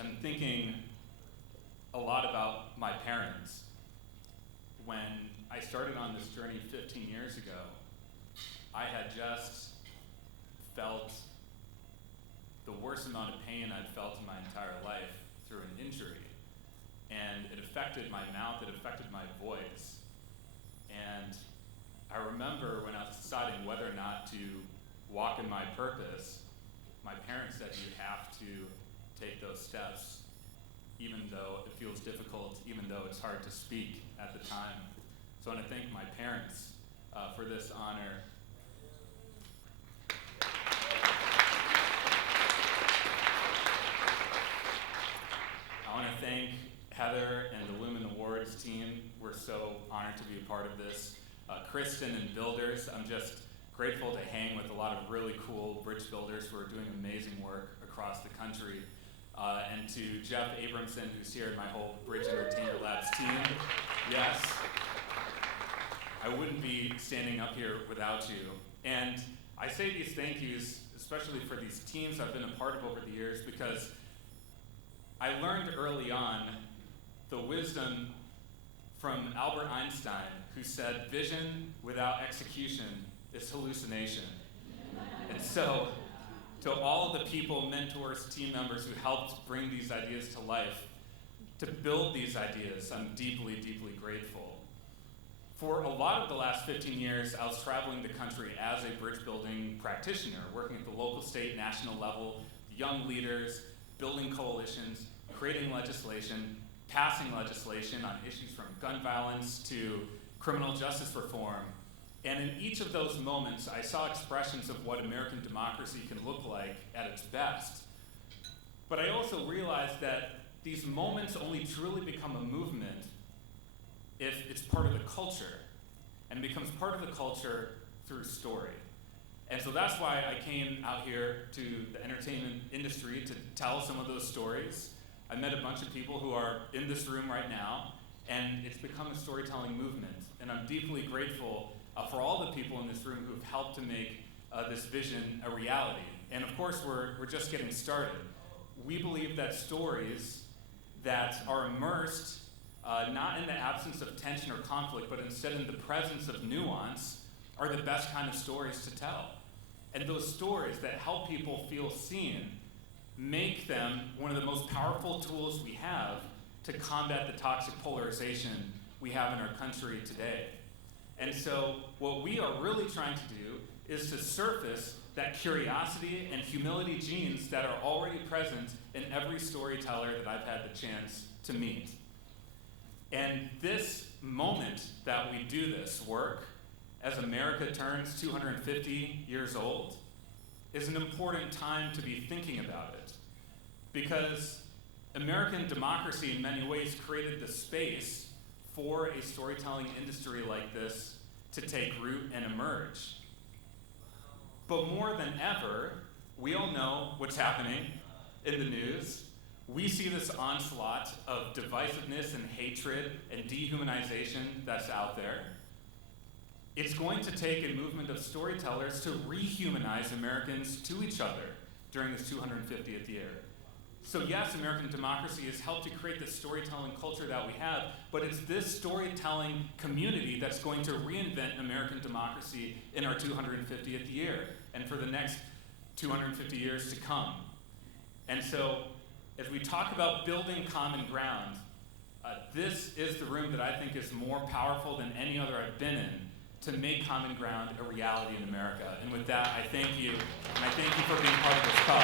am thinking a lot about my parents. When I started on this journey 15 years ago, I had just felt the worst amount of pain I'd felt in my entire life through an injury. And it affected my mouth, it affected my voice. And I remember when I was deciding whether or not to walk in my purpose, my parents said you have to take those steps, even though it feels difficult, even though it's hard to speak at the time. So I want to thank my parents for this honor. I want to thank Heather and the Lumen Awards team. We're so honored to be a part of this. Kristen and builders, I'm just grateful to hang with a lot of really cool bridge builders who are doing amazing work across the country. And to Jeff Abramson, who's here, and my whole Bridge Entertainer Labs team. Yes, I wouldn't be standing up here without you. And I say these thank yous, especially for these teams I've been a part of over the years, because I learned early on the wisdom from Albert Einstein, who said, vision without execution is hallucination. And so, to all the people, mentors, team members who helped bring these ideas to life, to build these ideas, I'm deeply, deeply grateful. For a lot of the last 15 years, I was traveling the country as a bridge building practitioner, working at the local, state, national level, young leaders, building coalitions, creating legislation, passing legislation on issues from gun violence to criminal justice reform. And in each of those moments, I saw expressions of what American democracy can look like at its best. But I also realized that these moments only truly become a movement if it's part of the culture, and becomes part of the culture through story. And so that's why I came out here to the entertainment industry to tell some of those stories. I met a bunch of people who are in this room right now, and it's become a storytelling movement. And I'm deeply grateful for all the people in this room who have helped to make this vision a reality. And of course, we're just getting started. We believe that stories that are immersed, not in the absence of tension or conflict, but instead in the presence of nuance, are the best kind of stories to tell. And those stories that help people feel seen make them one of the most powerful tools we have to combat the toxic polarization we have in our country today. And so what we are really trying to do is to surface that curiosity and humility genes that are already present in every storyteller that I've had the chance to meet. And this moment that we do this work, as America turns 250 years old, is an important time to be thinking about it. Because American democracy in many ways created the space for a storytelling industry like this to take root and emerge. But more than ever, we all know what's happening in the news. We see this onslaught of divisiveness and hatred and dehumanization that's out there. It's going to take a movement of storytellers to rehumanize Americans to each other during this 250th year. So yes, American democracy has helped to create the storytelling culture that we have, but it's this storytelling community that's going to reinvent American democracy in our 250th year and for the next 250 years to come. And so, as we talk about building common ground, this is the room that I think is more powerful than any other I've been in to make common ground a reality in America. And with that, I thank you, and I thank you for being part of this cause.